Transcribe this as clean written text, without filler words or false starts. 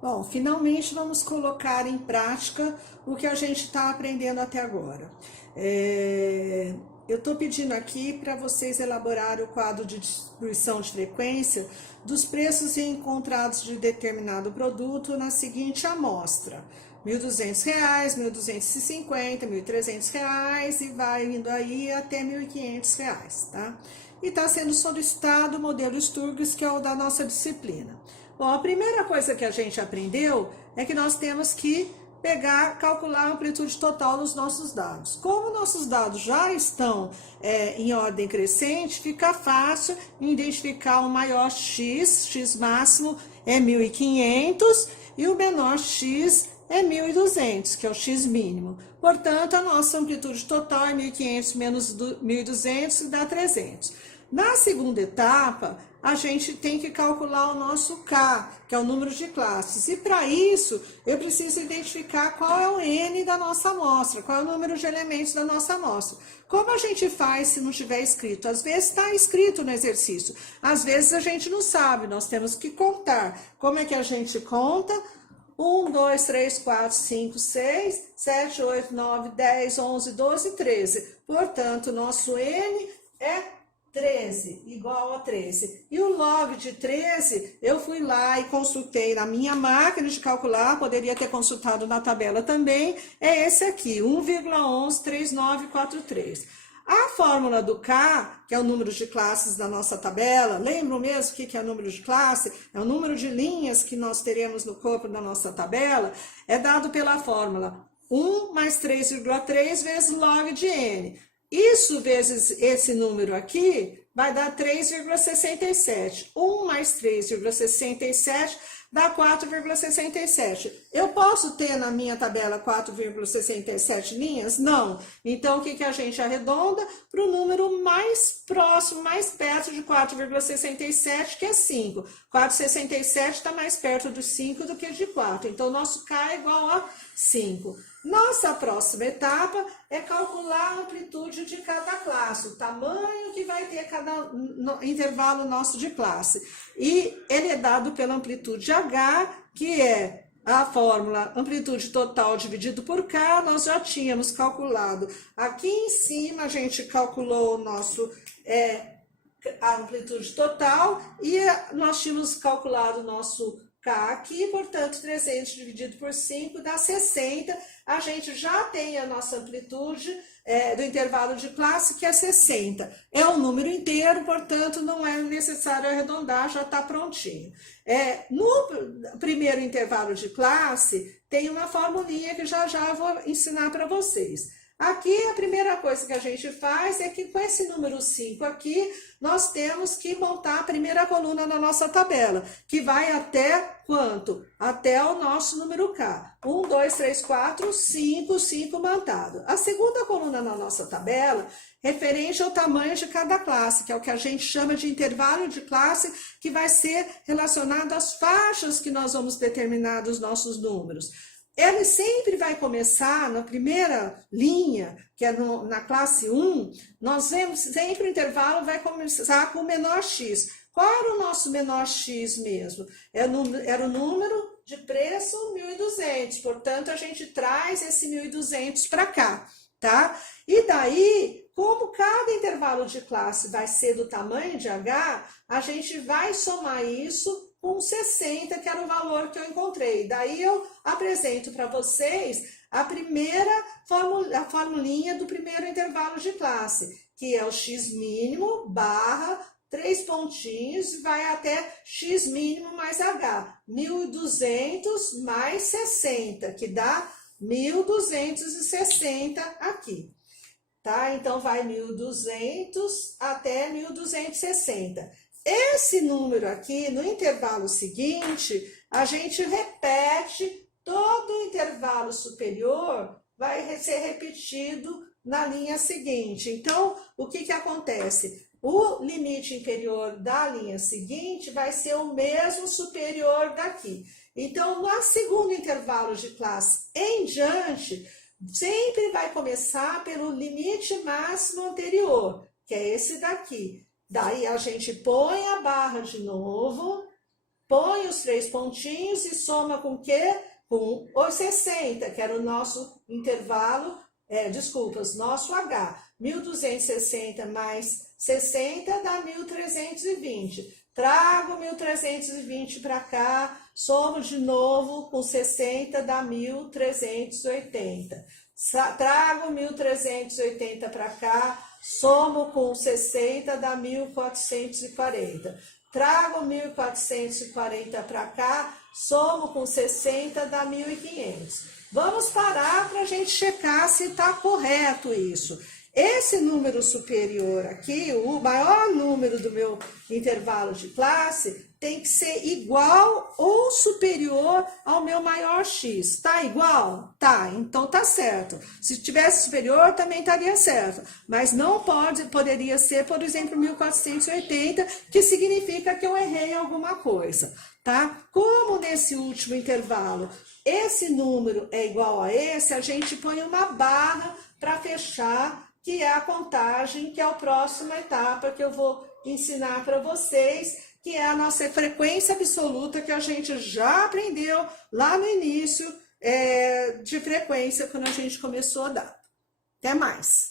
Bom, finalmente vamos colocar em prática o que a gente está aprendendo até agora. Eu estou pedindo aqui para vocês elaborar o quadro de distribuição de frequência dos preços encontrados de determinado produto na seguinte amostra: R$ 1.200, R$ 1.250, R$ 1.300 e vai indo aí até R$ 1.500, tá? E está sendo solicitado o modelo Sturges, que é o da nossa disciplina. Bom, a primeira coisa que a gente aprendeu é que nós temos que calcular a amplitude total dos nossos dados. Como nossos dados já estão em ordem crescente, fica fácil identificar o maior x máximo é 1.500 e o menor x é 1.200, que é o x mínimo. Portanto, a nossa amplitude total é 1.500 menos 1.200, que dá 300. Na segunda etapa, a gente tem que calcular o nosso K, que é o número de classes. E para isso, eu preciso identificar qual é o N da nossa amostra, qual é o número de elementos da nossa amostra. Como a gente faz se não tiver escrito? Às vezes está escrito no exercício, às vezes a gente não sabe, nós temos que contar. Como é que a gente conta? 1, 2, 3, 4, 5, 6, 7, 8, 9, 10, 11, 12, 13. Portanto, nosso N é 13, igual a 13. E o log de 13, eu fui lá e consultei na minha máquina de calcular, poderia ter consultado na tabela também, é esse aqui, 1,113943. A fórmula do K, que é o número de classes da nossa tabela, lembram mesmo o que é o número de classe? É o número de linhas que nós teremos no corpo da nossa tabela, é dado pela fórmula 1 mais 3,3 vezes log de N. Isso vezes esse número aqui vai dar 3,67. 1 mais 3,67 dá 4,67. Eu posso ter na minha tabela 4,67 linhas? Não. Então, o que a gente arredonda? Para o número mais próximo, mais perto de 4,67, que é 5. 4,67 está mais perto do 5 do que de 4. Então, nosso K é igual a 5. Nossa próxima etapa é calcular a amplitude de cada classe, o tamanho que vai ter cada intervalo nosso de classe. E ele é dado pela amplitude H, que é a fórmula amplitude total dividido por K. Nós já tínhamos calculado. Aqui em cima a gente calculou o nosso a amplitude total e nós tínhamos calculado o nosso K aqui, portanto, 300 dividido por 5 dá 60. A gente já tem a nossa amplitude do intervalo de classe, que é 60. É um número inteiro, portanto, não é necessário arredondar, já está prontinho. No primeiro intervalo de classe, tem uma formulinha que já eu vou ensinar para vocês. Aqui, a primeira coisa que a gente faz é que com esse número 5 aqui, nós temos que montar a primeira coluna na nossa tabela, que vai até quanto? Até o nosso número K. 1, 2, 3, 4, 5, 5 montado. A segunda coluna na nossa tabela, referente ao tamanho de cada classe, que é o que a gente chama de intervalo de classe, que vai ser relacionado às faixas que nós vamos determinar dos nossos números. Ele sempre vai começar na primeira linha, que é na classe 1, nós vemos sempre o intervalo vai começar com o menor x. Qual era o nosso menor x mesmo? Era o número de preço 1.200, portanto, a gente traz esse 1.200 para cá, tá? E daí, como cada intervalo de classe vai ser do tamanho de H, a gente vai somar isso com 60, que era o valor que eu encontrei. Daí eu apresento para vocês a primeira formulinha do primeiro intervalo de classe, que é o x mínimo barra 3 pontinhos, vai até x mínimo mais h, 1.200 mais 60, que dá 1.260 aqui. Tá? Então, vai 1.200 até 1.260. Esse número aqui, no intervalo seguinte, a gente repete todo o intervalo superior, vai ser repetido na linha seguinte. Então, o que acontece? O limite inferior da linha seguinte vai ser o mesmo superior daqui. Então, no segundo intervalo de classe em diante, sempre vai começar pelo limite máximo anterior, que é esse daqui. Daí a gente põe a barra de novo, põe os 3 pontinhos e soma com o quê? Com os 60, que era o nosso intervalo, nosso H. 1.260 mais 60 dá 1.320. Trago 1.320 para cá, somo de novo com 60, dá 1.380. Trago 1.380 para cá, somo com 60, dá 1.440. Trago 1.440 para cá, somo com 60, dá 1.500. Vamos parar para a gente checar se está correto isso. Esse número superior aqui, o maior número do meu intervalo de classe, tem que ser igual ou superior ao meu maior x. Tá igual? Tá, então tá certo. Se tivesse superior, também estaria certo. Mas não poderia ser, por exemplo, 1.480, que significa que eu errei alguma coisa, tá? Como nesse último intervalo esse número é igual a esse, a gente põe uma barra para fechar, que é a contagem, que é a próxima etapa que eu vou ensinar para vocês, que é a nossa frequência absoluta, que a gente já aprendeu lá no início de frequência, quando a gente começou a dar. Até mais!